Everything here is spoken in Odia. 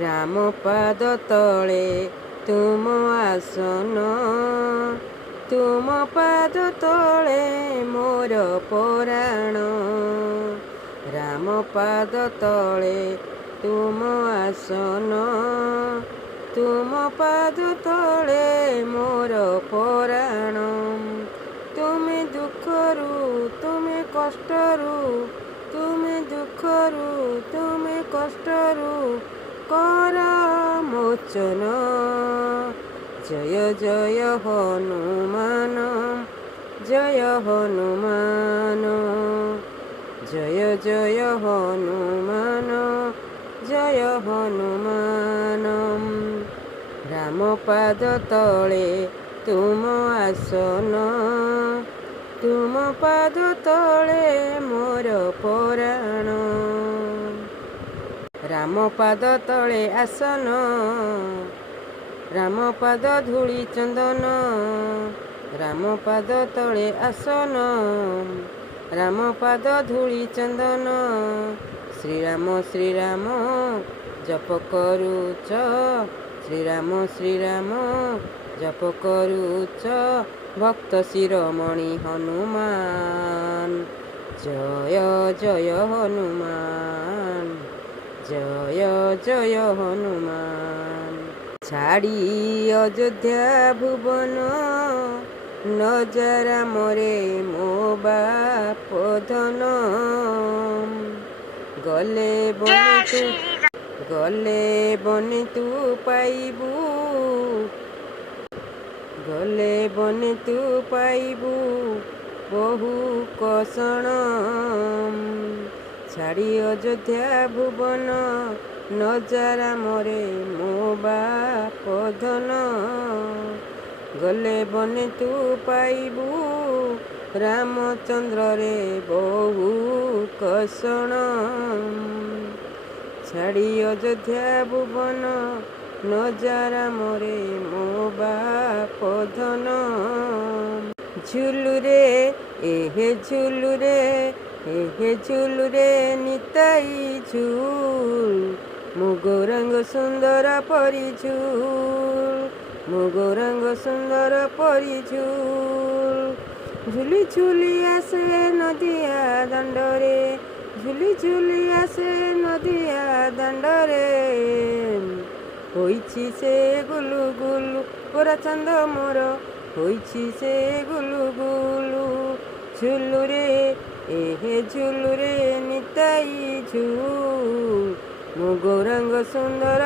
ରାମ ପାଦ ତଳେ ତୁମ ଆସନ, ତୁମ ପାଦ ତଳେ ମୋର ପରାଣ। ରାମ ପାଦ ତଳେ ତୁମ ଆସନ, ତୁମ ପାଦ ତଳେ ମୋର ପରାଣ। ତୁମେ ଦୁଃଖରୁ ତୁମେ କଷ୍ଟରୁ, ତୁମେ ଦୁଃଖରୁ ତୁମେ କଷ୍ଟରୁ କର ମୋଚନ। ଜୟ ଜୟ ହନୁମାନ, ଜୟ ହନୁମାନ, ଜୟ ଜୟ ହନୁମାନ, ଜୟ ହନୁମାନ। ରାମ ପାଦ ତଳେ ତୁମ ଆସନ, ତୁମ ପାଦ ତଳେ ମୋର ପରାଣ। ରାମ ପାଦ ତଳେ ଆସନ, ରାମ ପାଦ ଧୂଳି ଚନ୍ଦନ। ରାମ ପାଦ ତଳେ ଆସନ, ରାମ ପାଦ ଧୂଳି ଚନ୍ଦନ। ଶ୍ରୀରାମ ଶ୍ରୀରାମ ଜପ କରୁଛ, ଶ୍ରୀରାମ ଶ୍ରୀରାମ ଜପ କରୁଛ ଭକ୍ତ ଶିରୋମଣି ହନୁମାନ। ଜୟ ଜୟ ହନୁମାନ, ଜୟ ଜୟ ହନୁମାନ। ଛାଡ଼ି ଅଯୋଧ୍ୟା ଭୁବନ, ନଜର ମରେ ମୋ ବାପ ଧନ। ଗଲେ ବନେ ତୁ ପାଇବୁ, ଗଲେ ବନେ ତୁ ପାଇବୁ ବହୁ କଷଣ। ଛାଡ଼ି ଅଯୋଧ୍ୟା ଭୁବନ, ନଜର ମରେ ମୋ ବାପ ଧନ। ଗଲେ ବନେ ତୁ ପାଇବୁ ରାମଚନ୍ଦ୍ରରେ ବହୁ କଷଣ। ଛାଡ଼ି ଅଯୋଧ୍ୟା ଭୁବନ, ନଜର ମରେ ମୋ ବାପ ଧନ। ଝୁଲୁରେ ଏହେ ଝୁଲୁରେ, ଏହେ ଝୁଲୁରେ ନିତାଇ ଝୁଲ। ମୋ ଗୌରାଙ୍ଗ ସୁନ୍ଦର ପରି ଝୁଲ, ମୋ ଗୌରାଙ୍ଗ ସୁନ୍ଦର ପରି ଝୁଲ। ଝୁଲି ଝୁଲି ଆସେ ନଦିଆ ଦାଣ୍ଡରେ, ଝୁଲି ଝୁଲି ଆସେ ନଦିଆ ଦାଣ୍ଡରେ। ହୋଇଛି ସେ ଗୁଲୁ ଗୁଲୁ ଗୋରା ଚାନ୍ଦ ମୋର, ହୋଇଛି ସେ ଗୁଲୁ ଗୁଲୁ। ଝୁଲୁରେ ଏହେ ଝୁଲୁରେ ନିତାଇ ଝୁଲ, ମୋ ଗୌରାଙ୍ଗ ସୁନ୍ଦର